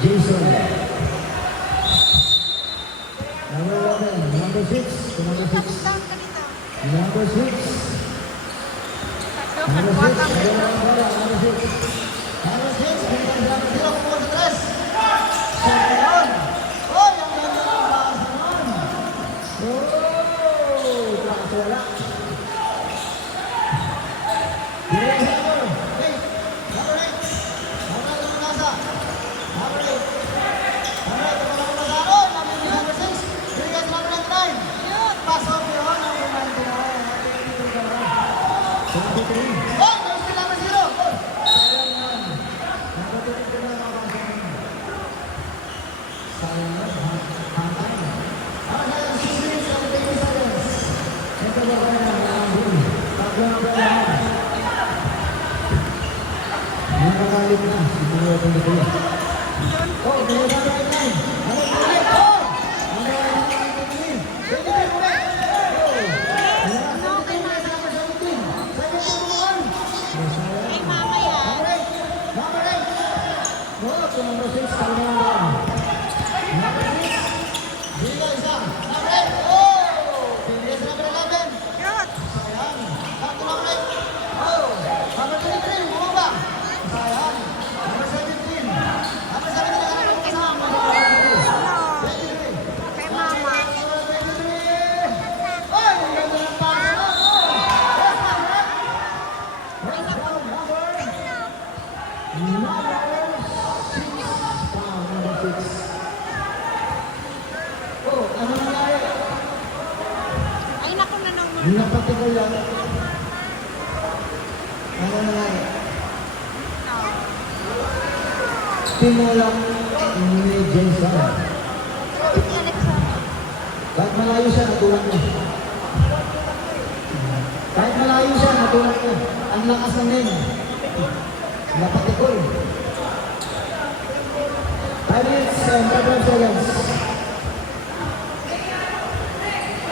Jason. Number 11, number 6, number 6. Number 6. Number 6, number 6. Number 6, number 0, number 3. Siyempre yun. Oh, yung ganda ng basa nun. Oh, kaso wala. Direct number 8. Number 8. Number 8 ng nasa. Number 8. Number 8 ng mga nasa. Oh, number 6. Direct number 9. Pass off yun. Number 99. 73. Oh, number 0. Sayang yan. Nakatutok ko na mga basa nun. Sayang yan. Hanggang. Sayang 6 minutes. Ang baby silence. Ito ba kayo na nalambing? Tatlo na ba yan? Nakakalit na. Siguro ito dito yan. Oh, kaya na right line. Ano yung ulit? Oh! Ano yung ulit? Pwede ba yung ulit? Oh! Kaya na 17. Kaya na 17. Second to one. Ay, mama yan. Number 8. Number 8. Oh, ito number 6. Kaya na yan. Number 6. Dito isa. Number 8. Oh! Pilihan number 11. Sayang. Back to number 8. Oh! Number 23. Bumaba. Sayang. Number 17. Number 17 na lang ang kasama. 23. Kay mama. Number 23. Oh! Ang ganda ng pasa. Oh! Yes, down. Number 6. Number 6. Oh, ano nangyari? Ay, naku na naman. Napatikol yan. Ano nangyari? Tinulak ni Jason. Si Alexander. Kahit malayo siya, natulak niya. Kahit malayo siya, natulak niya. Ang lakas ng name. Napatikol. 5 minutes and 5 seconds.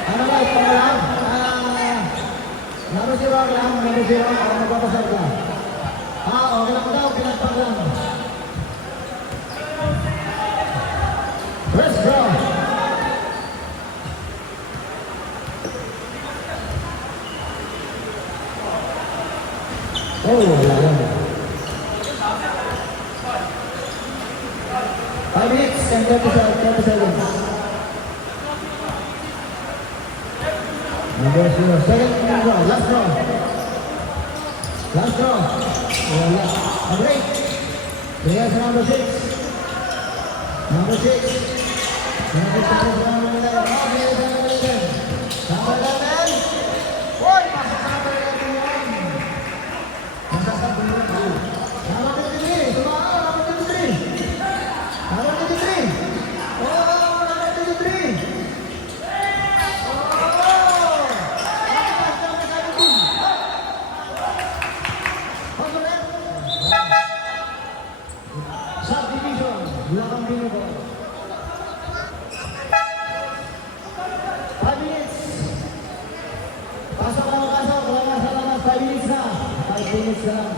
Ano ba? Pangalan? Number 0 lang. Number 0. Magpapasal ka. Okay lang daw. Pinagpag lang. First draw. Oh, wala yan. 5 minutes and 30 seconds. Number 0. Second draw. Last draw. Last draw. Wala. Number 8. Kaya sa number 6. Number 6. Number 6 sa number 11. Number 11. Uy! Pasok sa number 11 yun. Pasok sa number 11. Number 23. Sumaka. Number 23. Number 23. Oh! Number 23. Oh! Number 17. Pasok ulit. Subdivision. Lakang binubo. 5 minutes. Pasok lang, pasok. Lamas, lamas. 5 minutes na. 5 minutes na lang.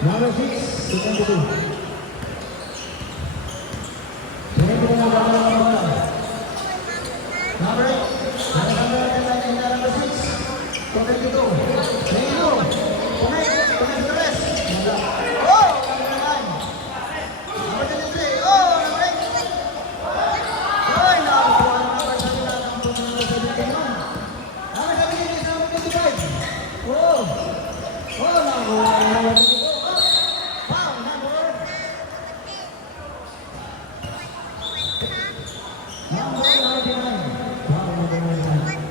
Number 6, 22. 22 na lang ang mga. Number 8. Number 6. 22. 22. Connect the rest. Oh! Number 9. Number 23. Oh! Number 8. Ay, nakakuha na number 7 na lang po number 17 yun. Number 17 is number 25. Oh! Oh, nakakuha na number 22. Wow, number 99. Wow, number 99.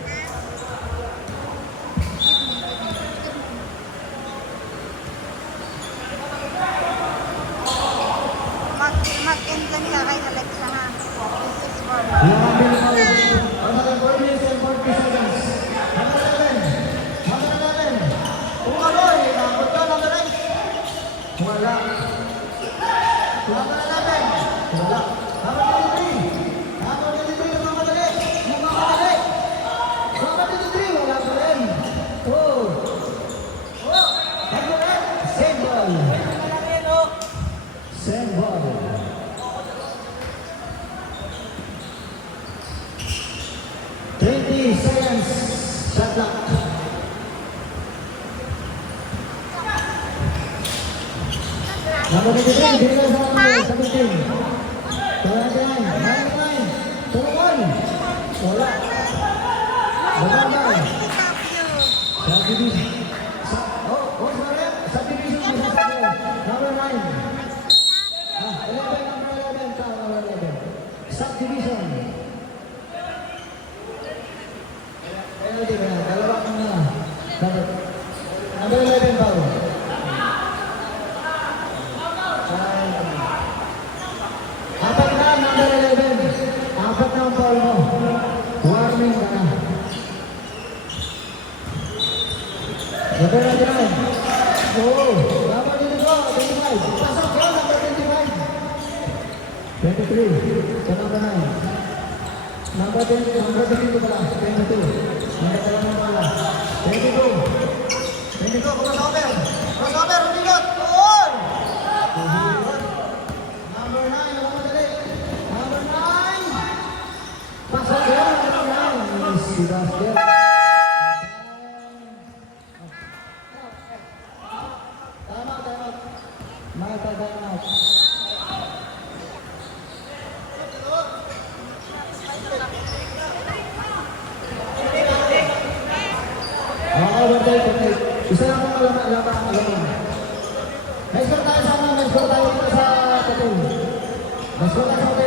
Mag-end lang ka kay Alexa, ha? This is for Number 11. Another 4 minutes and 40 seconds. Number 11. Number 11. Umaloy. Number 2, number 8. Wala. Number 11. Wala. Number 23. Number 23 na mamadali. Mamadali. Number 23. Wala pa rin. Oh. Oh. Number 8. Same ball. Same ball. Twenty seconds. Shot clock. Number 23, Dino Zambo, 17. 29, 99, 21. Wala. Bababa. Subdivision. Oh, sorry. Subdivision. Number 9. 11, number 11. Number 11. Subdivision. Penalty ba? Dalawa ka na. Number 11 ba? Apat na, number 11. Apat na ang foul mo. Warning ka na. Number 99. Oh, number 25. Pasok ko, number 25. 23. Sa number 9. Number 20, number 22 pala. 22. Number 22 pala. 22. 22, crossover. Crossover, umilot. Goal! Number 9, ako madali. Number 9. Pasok ko, number 9. Si Basket. Tama. May taganap. Isa lang ang alam. May score tayo sa tattoo. May score tayo sa